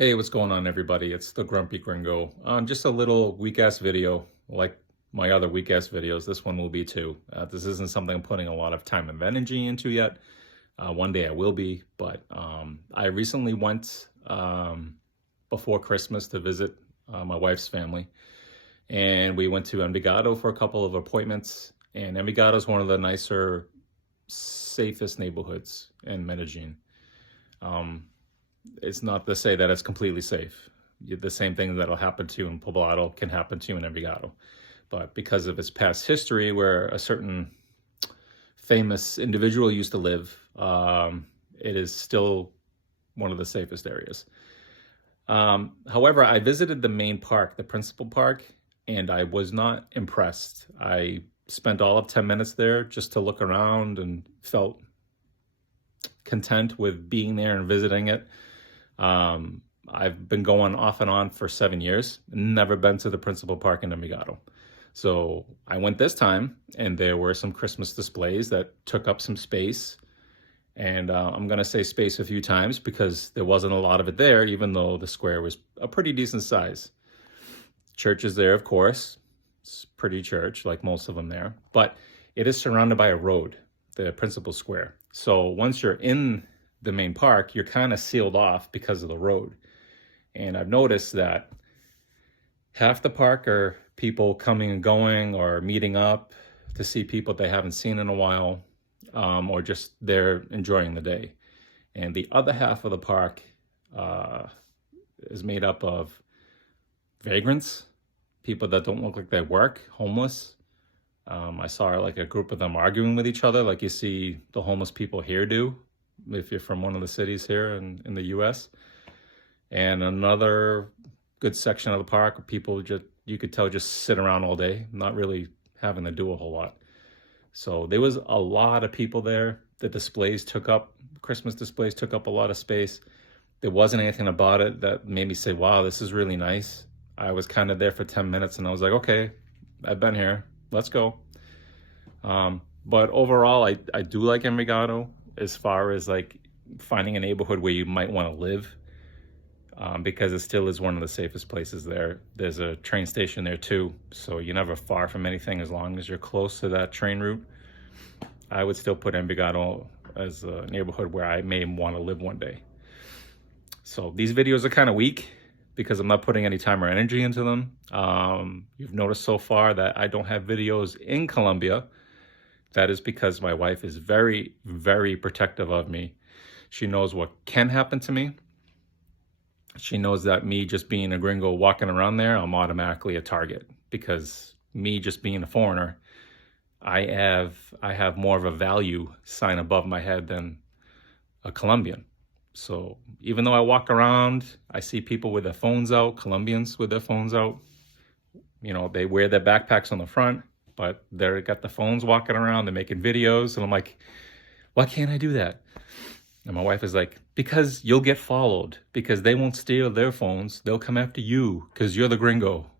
Hey, what's going on, everybody? It's the Grumpy Gringo. Just a little weak-ass video, like my other weak-ass videos. This one will be too. This isn't something I'm putting a lot of time and energy into yet. One day I will be, but I recently went before Christmas to visit my wife's family, and we went to Envigado for a couple of appointments. And Envigado is one of the nicer, safest neighborhoods in Medellin. Um, it's not to say that it's completely safe. The same thing that'll happen to you in Poblado can happen to you in Envigado. But because of its past history, where a certain famous individual used to live, it is still one of the safest areas. However, I visited the main park, the principal park, and I was not impressed. I spent all of 10 minutes there just to look around and felt content with being there and visiting it. I've been going off and on for 7 years, never been to the principal park in Envigado. So I went this time, and there were some Christmas displays that took up some space. And I'm going to say space a few times because there wasn't a lot of it there, even though the square was a pretty decent size. Church is there, of course. It's a pretty church, like most of them there. But it is surrounded by a road, the principal square. So once you're in the main park, you're kind of sealed off because of the road. And I've noticed that half the park are people coming and going or meeting up to see people they haven't seen in a while, or just they're enjoying the day. And the other half of the park is made up of vagrants, people that don't look like they work, homeless. I saw like a group of them arguing with each other, like you see the homeless people here do, if you're from one of the cities here in the US. And another good section of the park, people just, you could tell, just sit around all day, not really having to do a whole lot. So there was a lot of people there. The displays took up, Christmas displays took up a lot of space. There wasn't anything about it that made me say, wow, this is really nice. I was kind of there for 10 minutes and I was like, okay, I've been here, let's go. But overall, I do like Envigado as far as like finding a neighborhood where you might want to live, because it still is one of the safest places there. There's a train station there too, so you're never far from anything as long as you're close to that train route. I would still put Envigado as a neighborhood where I may want to live one day. So these videos are kind of weak because I'm not putting any time or energy into them. You've noticed so far that I don't have videos in Colombia. That is because my wife is very, very protective of me. She knows what can happen to me. She knows that me just being a gringo walking around there, I'm automatically a target, because me just being a foreigner, I have more of a value sign above my head than a Colombian. So even though I walk around, I see people with their phones out, Colombians with their phones out. You know, they wear their backpacks on the front, but they're got the phones walking around, they're making videos. And I'm like, why can't I do that? And my wife is like, because you'll get followed, because they won't steal their phones. They'll come after you because you're the gringo.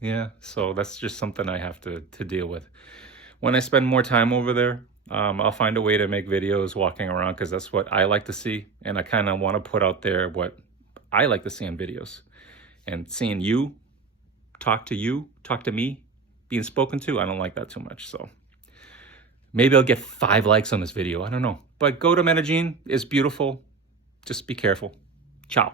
Yeah, so that's just something I have to deal with. When I spend more time over there, I'll find a way to make videos walking around because that's what I like to see. And I kind of want to put out there what I like to see in videos. And seeing you, talk to me, being spoken to, I don't like that too much. So maybe I'll get 5 likes on this video. I don't know. But go to Medellin. It's beautiful. Just be careful. Ciao.